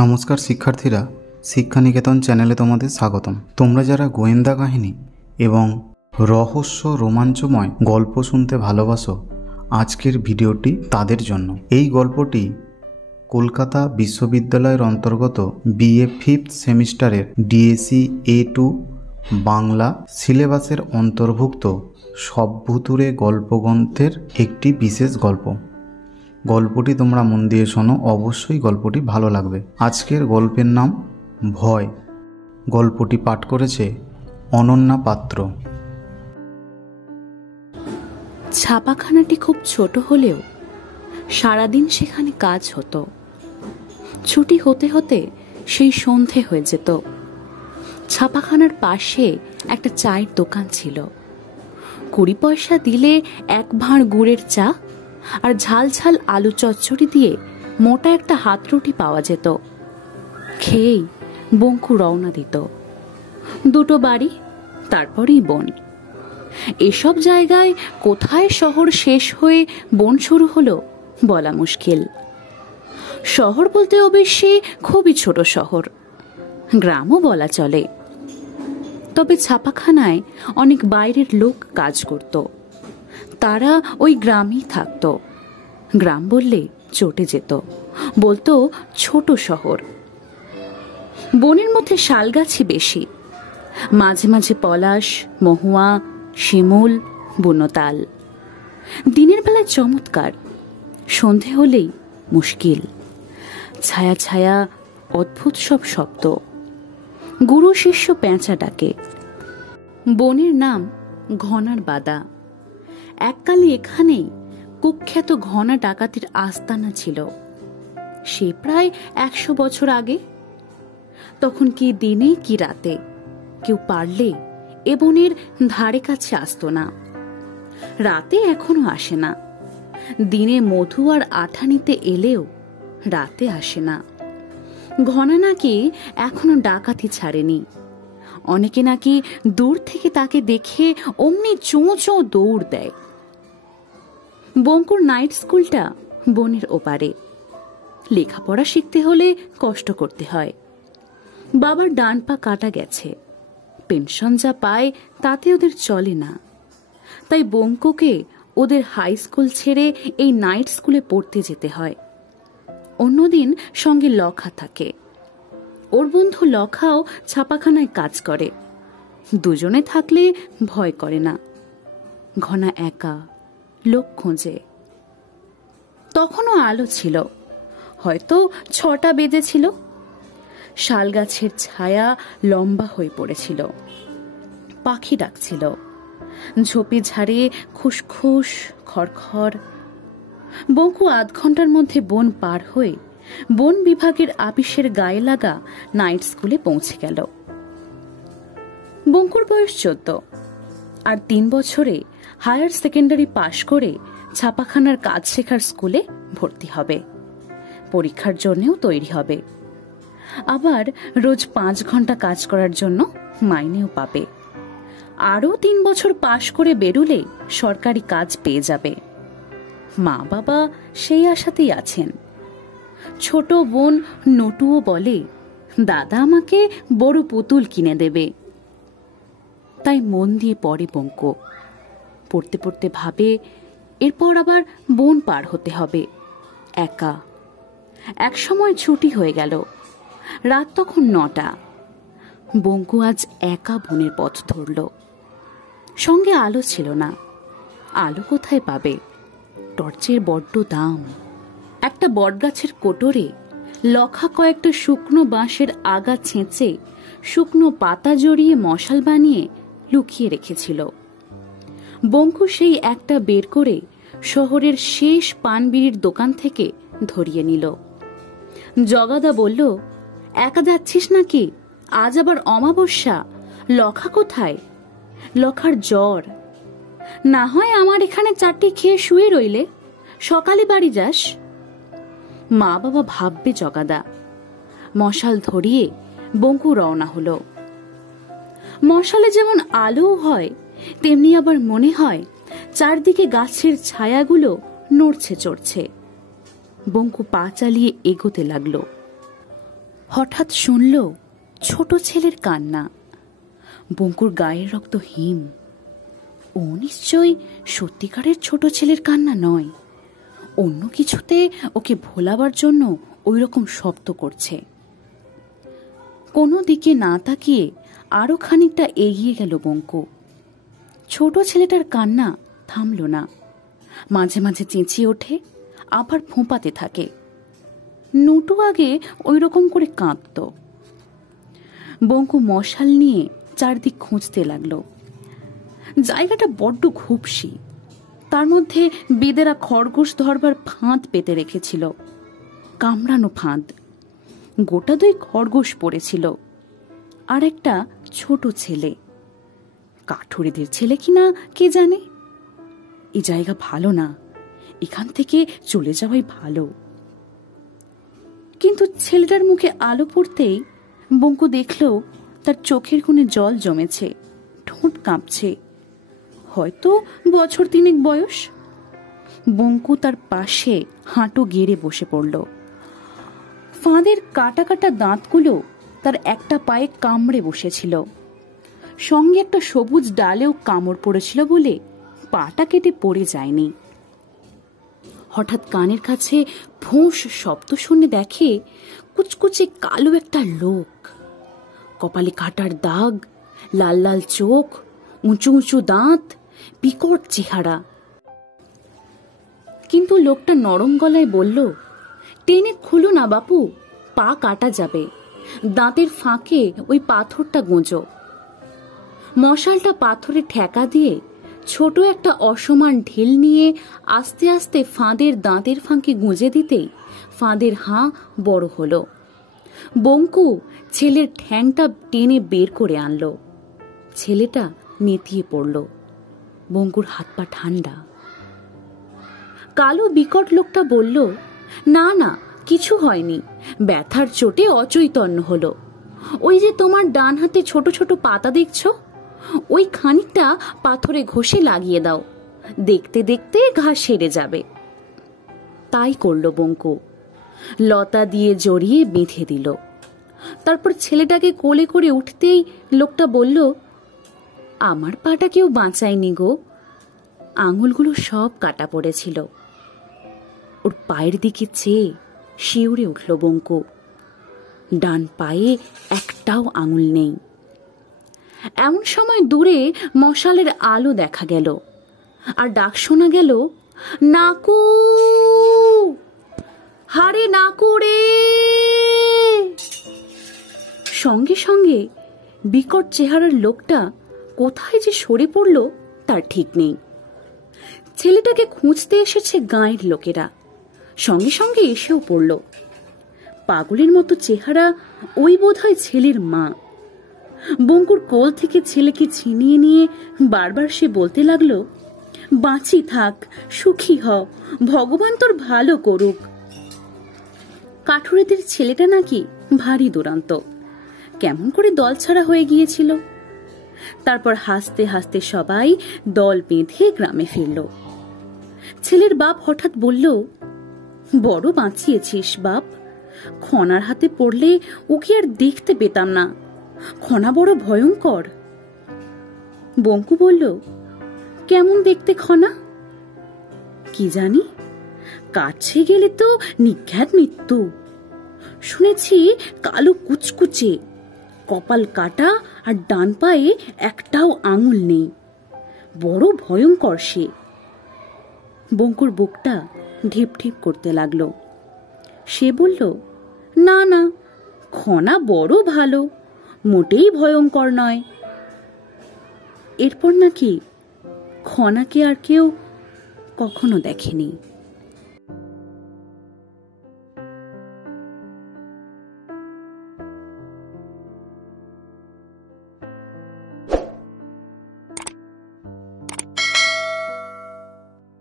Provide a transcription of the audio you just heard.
নমস্কার শিক্ষার্থীরা, শিক্ষানিকেতন চ্যানেলে তোমাদের স্বাগতম। তোমরা যারা গোয়েন্দা কাহিনী এবং রহস্য রোমাঞ্চময় গল্প শুনতে ভালোবাসো, আজকের ভিডিওটি তাদের জন্য। এই গল্পটি কলকাতা বিশ্ববিদ্যালয়ের অন্তর্গত বিএ ফিফথ সেমিস্টারের ডিএসি A2 বাংলা সিলেবাসের অন্তর্ভুক্ত সবভুতুড়ে গল্পগ্রন্থের একটি বিশেষ গল্প। গল্পটি তোমরা মন দিয়ে শোনো, অবশ্যই গল্পটি ভালো লাগবে। আজকের গল্পের নাম ভয়। গল্পটি পাঠ করেছে অনন্যা পাত্র। ছাপাখানাটি খুব ছোট হলেও সারাদিন সেখানে কাজ হতো। ছুটি হতে হতে সেই সন্ধে হয়ে যেত। ছাপাখানার পাশে একটা চায়ের দোকান ছিল। 20 পয়সা দিলে 1 ভাঁড় গুড়ের চা আর ঝাল ঝাল আলু চচ্চড়ি দিয়ে মোটা একটা হাত রুটি পাওয়া যেত। খেয়েই বঙ্কু রওনা দিত। 2 বাড়ি, তারপরেই বন। এসব জায়গায় কোথায় শহর শেষ হয়ে বন শুরু হলো বলা মুশকিল। শহর বলতে অবশ্যই খুবই ছোট শহর, গ্রামও বলা চলে। তবে ছাপাখানায় অনেক বাইরের লোক কাজ করত। তারা ওই গ্রামেই থাকত। গ্রাম বললে চটে যেত, বলতো ছোট শহর। বনের মধ্যে শালগাছি বেশি, মাঝে মাঝে পলাশ, মহুয়া, শিমুল, বুনোতাল। দিনের বেলায় চমৎকার, সন্ধে হলেই মুশকিল। ছায়া ছায়া অদ্ভুত সব শব্দ। গুরু শিষ্য পেঁচা ডাকে। বনের নাম ঘনার বাদা। এককালে এখানেই কুখ্যাত ঘনা ডাকাতির আস্তানা ছিল। সে প্রায় 100 বছর আগে। তখন কি দিনে কি রাতে কেউ পারলে এ বনের ধারে কাছে আসতো না। রাতে এখনো আসে না। দিনে মধু আর আঠা নিতে এলেও রাতে আসে না। ঘনা নাকি এখনো ডাকাতি ছাড়েনি। অনেকে নাকি দূর থেকে তাকে দেখে অমনি চোঁ চোঁ দৌড় দেয়। বঙ্কুর নাইট স্কুলটা বনের ওপারে। লেখাপড়া শিখতে হলে কষ্ট করতে হয়। বাবার ডান পা কাটা গেছে। পেনশন যা পায় তাতে ওদের চলে না। তাই বঙ্কুকে ওদের হাই স্কুল ছেড়ে এই নাইট স্কুলে পড়তে যেতে হয়। অন্যদিন সঙ্গে লখা থাকে। ওর বন্ধু লখাও ছাপাখানায় কাজ করে। দুজনে থাকলে ভয় করে না। ঘনা একা, লোক খোঁজে। তখনও আলো ছিল, হয়তো 6টা বেজেছিল। শালগাছের ছায়া লম্বা হয়ে পড়েছিল। পাখি ডাকছিল। ঝোপে ঝাড়ে খুসখুস খড়খড়। বঙ্কু আধ ঘন্টার মধ্যে বন পার হয়ে বন বিভাগের আপিসের গায়ে লাগা নাইট স্কুলে পৌঁছে গেল। বঙ্কুর বয়স 14, আর 3 বছরে হায়ার সেকেন্ডারি পাশ করে ছাপাখানার কাজ শেখার স্কুলে ভর্তি হবে। পরীক্ষার জন্যও তৈরি হবে। আবার রোজ 5 ঘন্টা কাজ করার জন্য মাইনেও পাবে। আরও 3 বছর পাশ করে বেরুলে সরকারি কাজ পেয়ে যাবে। মা বাবা সেই আশাতেই আছেন। ছোট বোন নটুও বলে, দাদা আমাকে বড় পুতুল কিনে দেবে। তাই মন দিয়ে পড়ে বঙ্কু। পড়তে পড়তে ভাবে, এরপর আবার বন পার হতে হবে একা। এক সময় ছুটি হয়ে গেল। রাত তখন 9টা। বঙ্কু আজ একা বনের পথ ধরল। সঙ্গে আলো ছিল না। আলো কোথায় পাবে? টর্চের বড্ড দাম। একটা বটগাছের কোটরে লখা কয়েকটা শুকনো বাঁশের আগা ছেঁচে শুকনো পাতা জড়িয়ে মশাল বানিয়ে লুকিয়ে রেখেছিল। বঙ্কু সেই একটা বের করে শহরের শেষ পানবিড়ির দোকান থেকে ধরিয়ে নিল। জগাদা বলল, একা যাচ্ছিস নাকি? আজ আবার অমাবস্যা। লখা কোথায়? লখার জ্বর। না হয় আমার এখানে 4টি খেয়ে শুয়ে রইলে, সকালে বাড়ি যাস। মা বাবা ভাববে জগাদা। মশাল ধরিয়ে বঙ্কু রওনা হলো। মশালে যেমন আলো হয়, তেমনি আবার মনে হয় চারদিকে গাছের ছায়াগুলো নড়ছে চড়ছে। বঙ্কু পা চালিয়ে এগোতে লাগলো। হঠাৎ শুনল ছোট ছেলের কান্না। বঙ্কুর গায়ের রক্ত হিম। ও নিশ্চয়ই সত্যিকারের ছোট ছেলের কান্না নয়, অন্য কিছুতে ওকে ভোলাবার জন্য ওই রকম শব্দ করছে। কোনো দিকে না তাকিয়ে আরো খানিকটা এগিয়ে গেল বঙ্কু। ছোট ছেলেটার কান্না থামল না, মাঝে মাঝে চেঁচিয়ে ওঠে, আবার ফোঁপাতে থাকে। নুটু আগে ওই রকম করে কাঁদত। বঙ্কু মশাল নিয়ে চারদিক খুঁজতে লাগলো। জায়গাটা বড্ড ঘুপসি, তার মধ্যে বেদেরা খরগোশ ধরবার ফাঁদ পেতে রেখেছিল, কামড়ানো ফাঁদ। গোটা 2 খরগোশ পড়েছিল, আর একটা ছোট ছেলে, কাঠুরেদের ছেলে কিনা কে জানে। এই জায়গা ভালো না, এখান থেকে চলে যাওয়াই ভালো। কিন্তু ছেলেটার মুখে আলো পড়তেই বঙ্কু দেখল তার চোখের কোণে জল জমেছে, ঠোঁট কাঁপছে। হয়তো বছর 3 বয়স। বঙ্কু তার পাশে হাঁটু গেড়ে বসে পড়ল। ফাঁদের কাটা কাটা দাঁতগুলো তার একটা পায়ে কামড়ে বসেছিল, সঙ্গে একটা সবুজ ডালেও কামড় পড়েছিল বলে পাটা কেটে পড়ে যায়নি। হঠাৎ কানের কাছে ফোঁস শব্দ শুনে দেখে কুচকুচে কালো একটা লোক, কপালে কাটার দাগ, লাল লাল চোখ, উঁচু উঁচু দাঁত, বিকট চেহারা। কিন্তু লোকটা নরম গলায় বলল, টেনে খুলো না বাপু, পা কাটা যাবে, দাঁতের ফাঁকে ওই পাথরটা গোঁজো। মশালটা পাথরে ঠেকা দিয়ে ছোট একটা অসমান ঢিল নিয়ে আস্তে আস্তে ফাঁদের দাঁতের ফাঁকে গুঁজে দিতেই ফাঁদের হাঁ বড় হলো। বঙ্কু ছেলের ঠ্যাংটা টেনে বের করে আনলো। ছেলেটা নেতিয়ে পড়ল। বঙ্কুর হাত পা ঠান্ডা। কালো বিকট লোকটা বলল, না না, কিছু হয়নি, ব্যথার চোটে অচৈতন্য হলো। ওই যে তোমার ডান হাতে ছোট ছোট পাতা দেখছো, ওই খানিকটা পাথরে ঘষে লাগিয়ে দাও, দেখতে দেখতে ঘা সেরে যাবে। তাই করলো বঙ্কু। লতা দিয়ে জড়িয়ে বেঁধে দিল। তারপর ছেলেটাকে কোলে করে উঠতেই লোকটা বলল, আমার পাটা কেউ বাঁচায়নি গো, আঙুলগুলো সব কাটা পড়েছিল। ওর পায়ের দিকে চেয়ে শিউরে উঠল বঙ্কু। ডান পায়ে একটাও আঙুল নেই। এমন সময় দূরে মশালের আলো দেখা গেল, আর ডাক শোনা গেল, নাকু, হারে নাকু রে। সঙ্গে সঙ্গে বিকট চেহারার লোকটা কোথায় যে সরে পড়ল তার ঠিক নেই। ছেলেটাকে খুঁজতে এসেছে গাঁয়ের লোকেরা, সঙ্গে সঙ্গে এসেও পড়ল। পাগলের মতো চেহারা, ওই বোধহয় ছেলের মা। বঙ্কুর কোল থেকে ছেলেকে ছিনিয়ে নিয়ে বারবার সে বলতে লাগলো, বাঁচি থাক, সুখী হ, ভগবান তোর ভালো করুক। কাঠুরেদের ছেলেটা নাকি ভারী দুরন্ত, কেমন করে দল ছাড়া হয়ে গিয়েছিল। তারপর হাসতে হাসতে সবাই দল বেঁধে গ্রামে ফিরল। ছেলের বাপ হঠাৎ বলল, বড় বাঁচিয়েছিস বাপ, খনার হাতে পড়লে ওকে আর দেখতে পেতাম না, খনা বড় ভয়ঙ্কর। বঙ্কু বলল, কেমন দেখতে খনা? কি জানি, কাছে গেলে তো নিঘাত মৃত্যু। শুনেছি কালো কুচকুচে, কপাল কাটা, আর ডান পায়ে একটাও আঙুল নেই, বড় ভয়ঙ্কর সে। বঙ্কুর বুকটা ঢিপ ঢিপ করতে লাগলো। সে বলল, না না, খনা বড় ভালো, মোটেই ভয়ঙ্কর নয়। এরপর নাকি খনাকে আর কেউ কখনো দেখেনি।